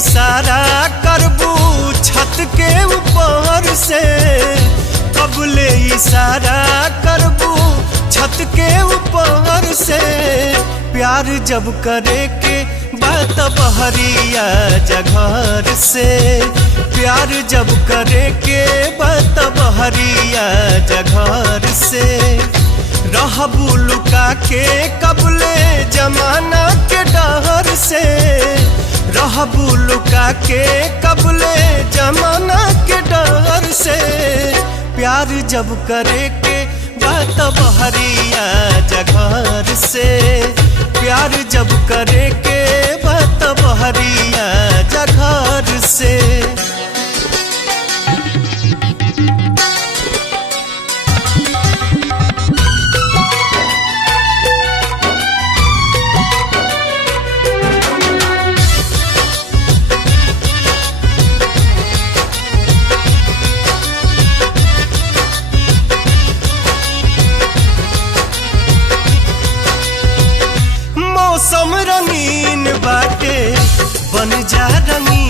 इशारा करबू छत के ऊपर से, कबले इशारा करबू छत के ऊपर से। प्यार जब करे के बात बहरिया जघर से, प्यार जब करे के बात बहरिया जघर से। रहबू लुका के कबले जमाना के डर से, रहबू लुका के कबले जमाना के डर से। प्यार जब करे के बात बहरिया जघर से, प्यार जब करे के बात बहरिया जघर से। मौसम रंगीन बाटे बन जा रंगीन,